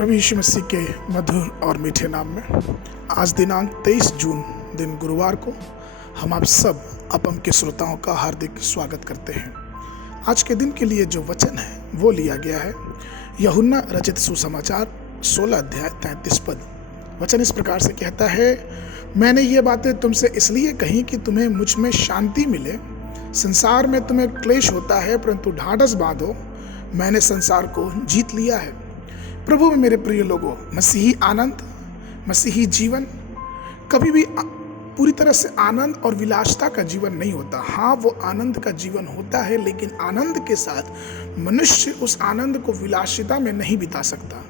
प्रभु यीशु मसीह के मधुर और मीठे नाम में आज दिनांक 23 जून दिन गुरुवार को हम आप सब अपम के श्रोताओं का हार्दिक स्वागत करते हैं। आज के दिन के लिए जो वचन है वो लिया गया है यूहन्ना रचित सुसमाचार 16 अध्याय 33 पद। वचन इस प्रकार से कहता है, मैंने ये बातें तुमसे इसलिए कही कि तुम्हें मुझ में शांति मिले। संसार में तुम्हें क्लेश होता है, परंतु ढाढ़स बांधो, मैंने संसार को जीत लिया है। प्रभु में मेरे प्रिय लोगों, मसीही आनंद, मसीही जीवन कभी भी पूरी तरह से आनंद और विलासिता का जीवन नहीं होता। हाँ, वो आनंद का जीवन होता है, लेकिन आनंद के साथ मनुष्य उस आनंद को विलासिता में नहीं बिता सकता।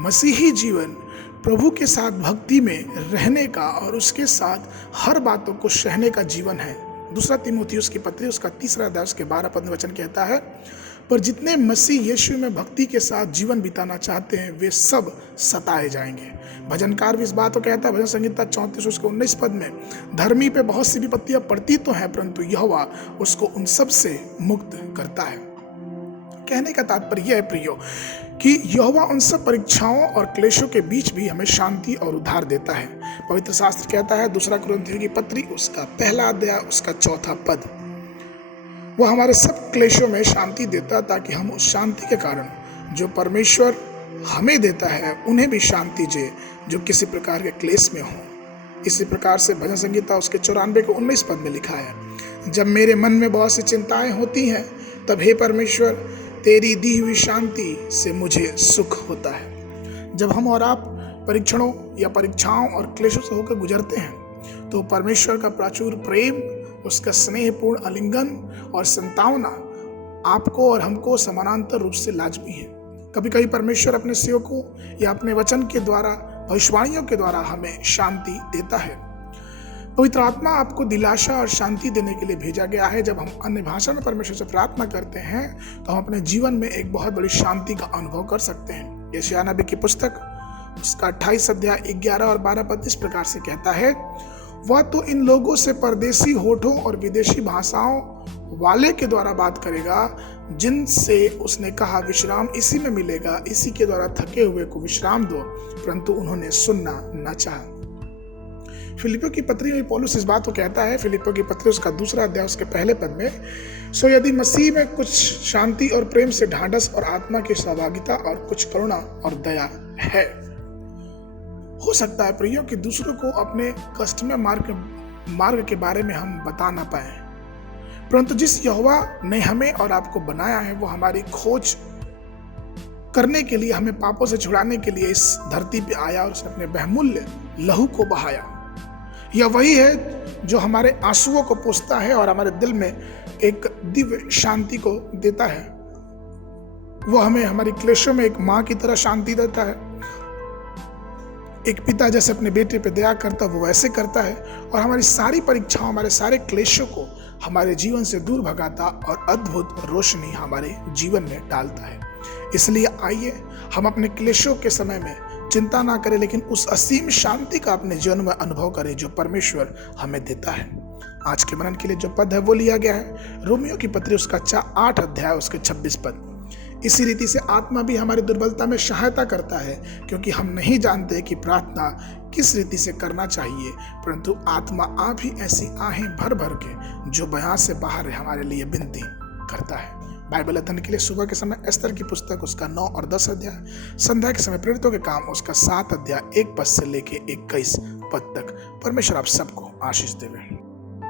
मसीही जीवन प्रभु के साथ भक्ति में रहने का और उसके साथ हर बातों को सहने का जीवन है। दूसरा तीमुथियुस की पत्री उसका 3 अध्याय उसके 12 पद वचन कहता है, पर जितने मसीह यीशु में भक्ति के साथ जीवन बिताना चाहते हैं वे सब सताए जाएंगे। भजनकार भी इस बात को कहता है, भजन संहिता 34 उसके 19 पद में, धर्मी पे बहुत सी विपत्तियां पड़ती तो हैं, परंतु यहोवा उसको उन सब से मुक्त करता है। कहने का तात्पर्य यह है प्रियो कि यहोवा उन सब परीक्षाओं और क्लेशों के बीच भी हमें शांति और उद्धार देता है। पवित्र शास्त्र कहता है, दूसरा कुरिन्थियों की पत्री उसका 1 अध्याय उसका 4 पद, वो हमारे सब क्लेशों में शांति देता ताकि हम उस शांति के कारण जो परमेश्वर हमें देता है उन्हें भी शांति दे जो किसी प्रकार के क्लेश में हो। इसी प्रकार से भजन संहिता उसके 94 के 19 पद में लिखा है, जब मेरे मन में बहुत सी चिंताएं होती हैं तब हे परमेश्वर तेरी दी हुई शांति से मुझे सुख होता है। जब हम और आप परीक्षणों या परीक्षाओं और क्लेशों से होकर गुजरते हैं तो परमेश्वर का प्राचुर प्रेम, उसका स्नेहपूर्ण आलिंगन और संतावना आपको और हमको समानांतर रूप से लाजमी है। कभी कभी परमेश्वर अपने सेवकों या अपने वचन के द्वारा, भविष्यवाणियों के द्वारा हमें शांति देता है। पवित्र आत्मा आपको दिलासा और शांति देने के लिए भेजा गया है। जब हम अन्य भाषा में परमेश्वर से प्रार्थना करते हैं तो हम अपने जीवन में एक बहुत बड़ी शांति का अनुभव कर सकते हैं। यशायाह नबी की पुस्तक उसका 28 अध्याय 11 और 12 पद इस प्रकार से कहता है, वह तो इन लोगों से परदेशी होठों और विदेशी भाषाओं वाले के द्वारा बात करेगा, जिनसे उसने कहा विश्राम इसी में मिलेगा, इसी के द्वारा थके हुए को विश्राम दो, परंतु उन्होंने सुनना न चाहा। फिलिपियों की पत्री में पौलुस इस बात को कहता है, फिलिपियों की पत्री उसका 2 अध्याय उसके 1 पद में, सो यदि मसीह में कुछ शांति और प्रेम से ढाढ़स और आत्मा की सहभागिता और कुछ करुणा और दया है। हो सकता है प्रियो कि दूसरों को अपने कष्टमय मार्ग के बारे में हम बता ना पाए, परंतु जिस यहोवा ने हमें और आपको बनाया है वो हमारी खोज करने के लिए, हमें पापों से छुड़ाने के लिए इस धरती पे आया और उसने अपने बहुमूल्य लहू को बहाया। यह वही है जो हमारे आंसुओं को पोंछता है और हमारे दिल में एक दिव्य शांति को देता है। वो हमें हमारी क्लेशों में एक माँ की तरह शांति देता है। एक पिता जैसे अपने बेटे पे दया करता वो वैसे करता है और हमारी सारी परीक्षाओं, हमारे सारे क्लेशों को हमारे जीवन से दूर भगाता और अद्भुत रोशनी हमारे जीवन में डालता है। इसलिए आइए हम अपने क्लेशों के समय में चिंता ना करें, लेकिन उस असीम शांति का अपने जीवन में अनुभव करें जो परमेश्वर हमें देता है। आज के मनन के लिए जो पद है वो लिया गया है रोमियो की पत्री उसका 8 अध्याय उसके 26 पद। इसी रीति से आत्मा भी हमारी दुर्बलता में सहायता करता है, क्योंकि हम नहीं जानते कि प्रार्थना किस रीति से करना चाहिए, परंतु आत्मा आप ही ऐसी आहें भर भर के जो बयां से बाहर है हमारे लिए विनती करता है। बाइबल अध्ययन के लिए सुबह के समय एस्तर की पुस्तक उसका 9 और 10 अध्याय, संध्या के समय प्रेरितों के काम उसका 7 अध्याय 1 पद से लेके 21 पद तक। परमेश्वर आप सबको आशीष देवे।